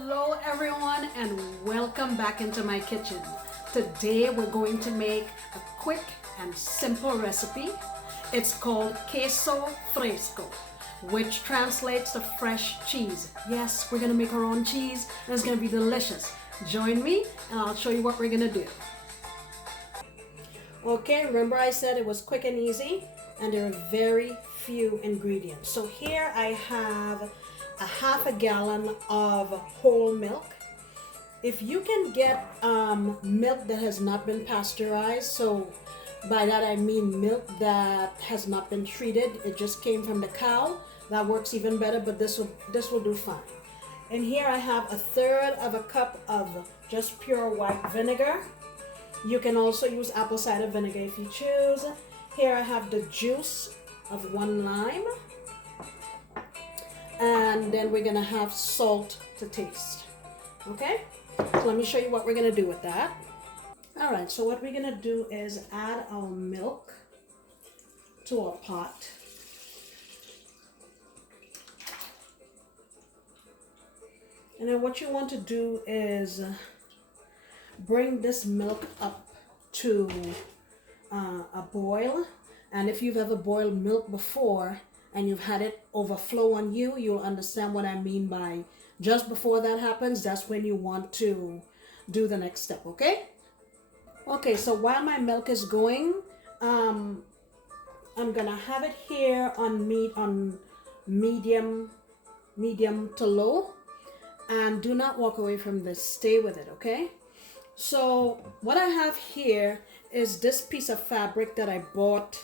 Hello everyone and welcome back into my kitchen. Today we're going to make a quick and simple recipe. It's called Queso Fresco, which translates to fresh cheese. Yes, we're gonna make our own cheese and it's gonna be delicious. Join me and I'll show you what we're gonna do. Okay, remember I said it was quick and easy and there are very few ingredients. So here I have a half a gallon of whole milk. If you can get milk that has not been pasteurized, so by that I mean milk that has not been treated, it just came from the cow, that works even better, but this will do fine. And here I have 1/3 of a cup of just pure white vinegar. You can also use apple cider vinegar if you choose. Here I have the juice of 1 lime. And then we're gonna have salt to taste. Okay, so let me show you what we're gonna do with that. All right, so what we're gonna do is add our milk to our pot. And then what you want to do is bring this milk up to a boil. And if you've ever boiled milk before and you've had it overflow on you, you'll understand what I mean by just before that happens, that's when you want to do the next step, okay? Okay, so while my milk is going, I'm gonna have it here on medium to low, and do not walk away from this, stay with it, okay? So what I have here is this piece of fabric that I bought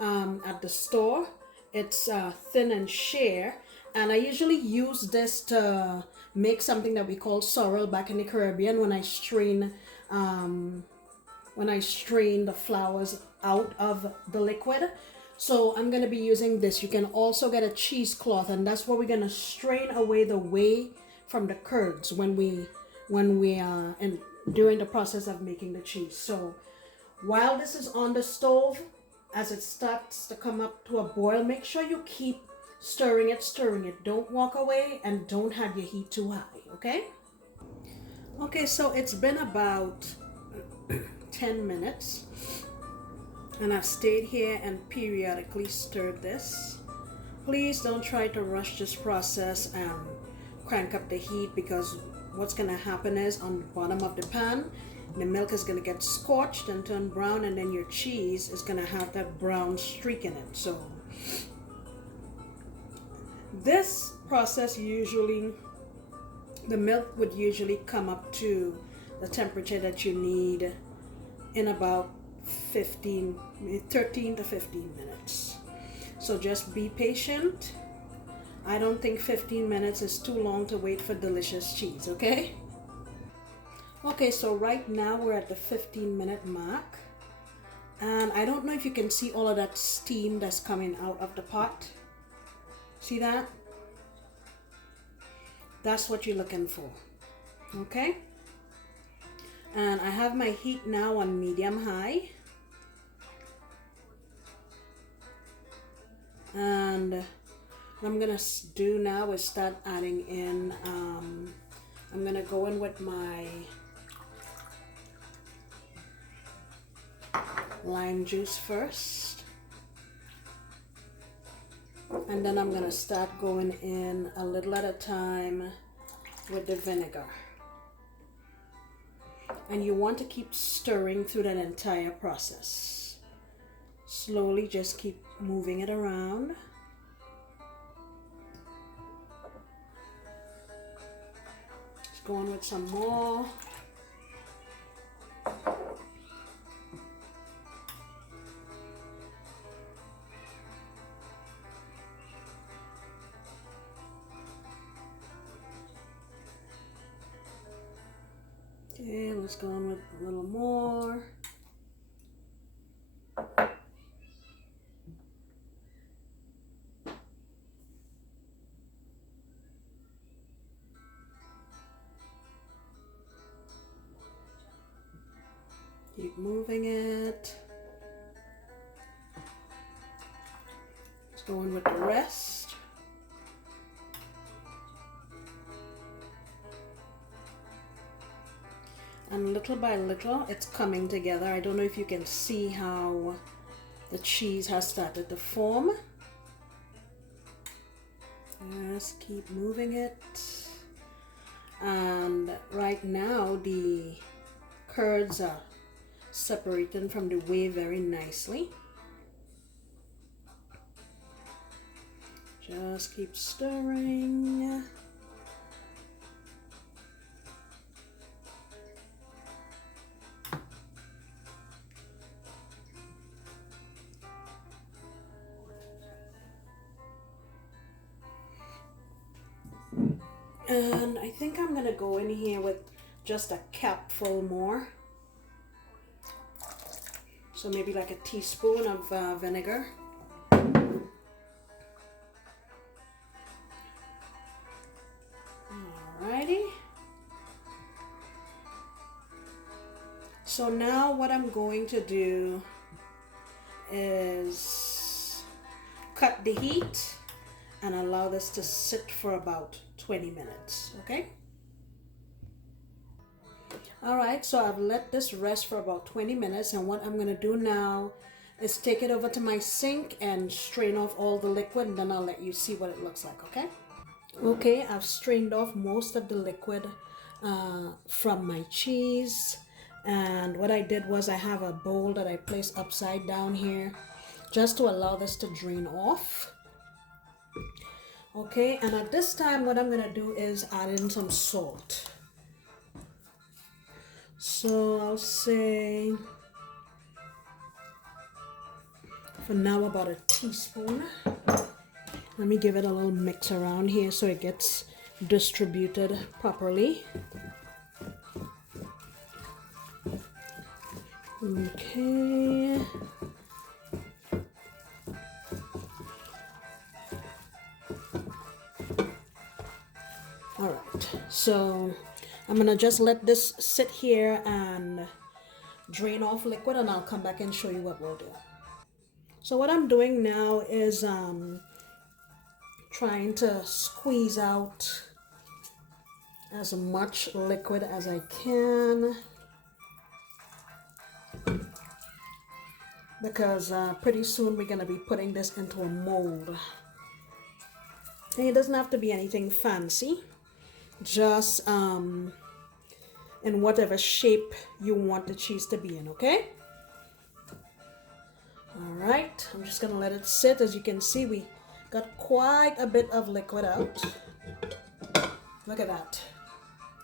at the store. It's thin and sheer, and I usually use this to make something that we call sorrel back in the Caribbean when I strain the flours out of the liquid. So I'm gonna be using this. You can also get a cheesecloth, and that's where we're gonna strain away the whey from the curds when we and during the process of making the cheese. So while this is on the stove, as it starts to come up to a boil, make sure you keep stirring it. Don't walk away and don't have your heat too high, okay? Okay, so it's been about 10 minutes and I've stayed here and periodically stirred this. Please don't try to rush this process and crank up the heat, because what's gonna happen is on the bottom of the pan, the milk is going to get scorched and turn brown, and then your cheese is going to have that brown streak in it. So this process, usually the milk would usually come up to the temperature that you need in about 13 to 15 minutes. So just be patient. I don't think 15 minutes is too long to wait for delicious cheese, okay? Okay, so right now we're at the 15-minute mark, and I don't know if you can see all of that steam that's coming out of the pot. See that? That's what you're looking for, okay? And I have my heat now on medium high, and what I'm gonna do now is start adding in, I'm gonna go in with my lime juice first, and then I'm going to start going in a little at a time with the vinegar. And you want to keep stirring through that entire process. Slowly just keep moving it around. Just go in with some more. Okay, let's go on with a little more. Keep moving it. Let's go in with the rest. And little by little it's coming together. I don't know if you can see how the cheese has started to form. Just keep moving it. And right now the curds are separating from the whey very nicely. Just keep stirring. And I think I'm gonna go in here with just a capful more. So maybe like a teaspoon of vinegar. Alrighty. So now what I'm going to do is cut the heat and allow this to sit for about 20 minutes, okay? All right, so I've let this rest for about 20 minutes, and what I'm gonna do now is take it over to my sink and strain off all the liquid, and then I'll let you see what it looks like, okay? Okay, I've strained off most of the liquid from my cheese, and what I did was I have a bowl that I placed upside down here just to allow this to drain off. Okay, and at this time what I'm gonna do is add in some salt. So I'll say for now about a teaspoon. Let me give it a little mix around here so it gets distributed properly. Okay. All right, so I'm gonna just let this sit here and drain off liquid, and I'll come back and show you what we'll do. So what I'm doing now is trying to squeeze out as much liquid as I can, because pretty soon we're gonna be putting this into a mold. And it doesn't have to be anything fancy, just in whatever shape you want the cheese to be in, okay? All right, I'm just gonna let it sit. As you can see, we got quite a bit of liquid out. Look at that.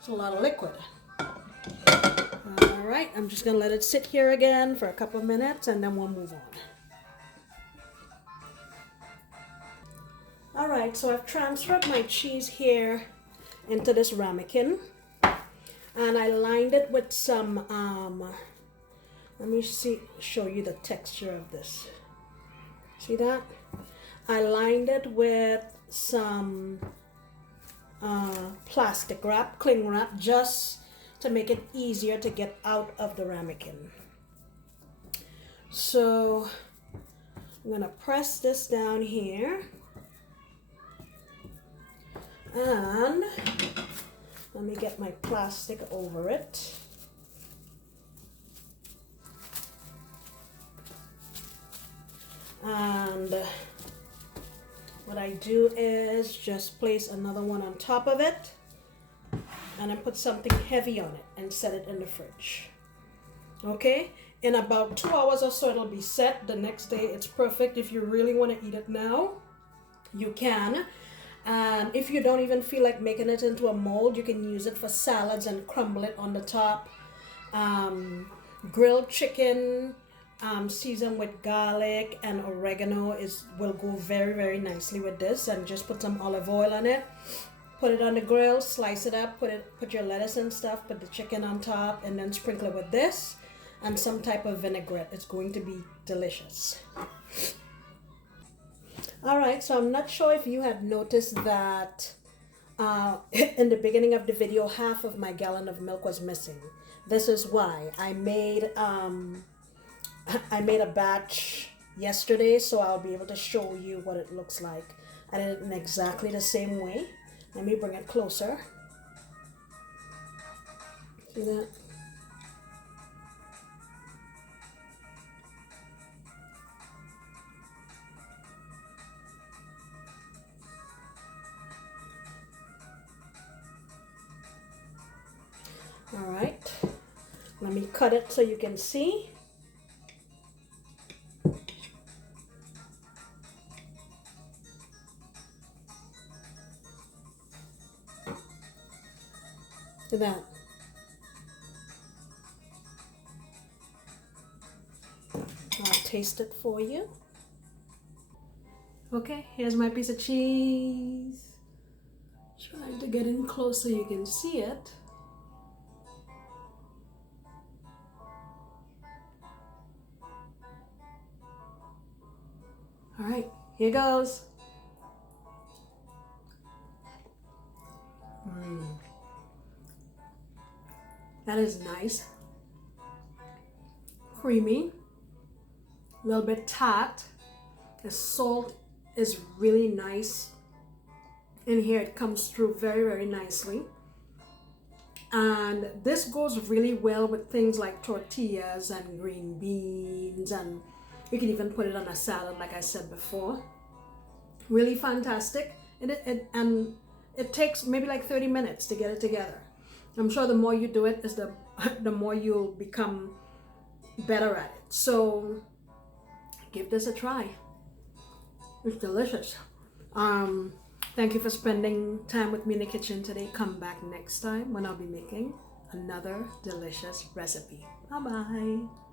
It's a lot of liquid. All right, I'm just gonna let it sit here again for a couple of minutes, and then we'll move on. All right, so I've transferred my cheese here into this ramekin, and I lined it with some let me show you the texture of this. See that? I lined it with some plastic wrap, cling wrap, just to make it easier to get out of the ramekin. So I'm gonna press this down here, and let me get my plastic over it. And what I do is just place another one on top of it, and then put something heavy on it and set it in the fridge. Okay, in about 2 hours or so it'll be set. The next day it's perfect. If you really want to eat it now, you can. And if you don't even feel like making it into a mold, you can use it for salads and crumble it on the top. Grilled chicken seasoned with garlic and oregano will go very, very nicely with this. And just put some olive oil on it, put it on the grill, slice it up, put your lettuce and stuff, put the chicken on top, and then sprinkle it with this and some type of vinaigrette. It's going to be delicious. All right, so I'm not sure if you have noticed that in the beginning of the video, half of my gallon of milk was missing. This is why. I made a batch yesterday, so I'll be able to show you what it looks like. I did it in exactly the same way. Let me bring it closer. See that? All right, let me cut it so you can see. Look at that. I'll taste it for you. Okay, here's my piece of cheese. Trying to get in close so you can see it. All right, here goes. That is nice. Creamy. A little bit tart. The salt is really nice. In here it comes through very, very nicely. And this goes really well with things like tortillas and green beans, and you can even put it on a salad like I said before. Really fantastic. And it takes maybe like 30 minutes to get it together. I'm sure the more you do it is the more you'll become better at it. So give this a try. It's delicious. Thank you for spending time with me in the kitchen today. Come back next time when I'll be making another delicious recipe. Bye bye.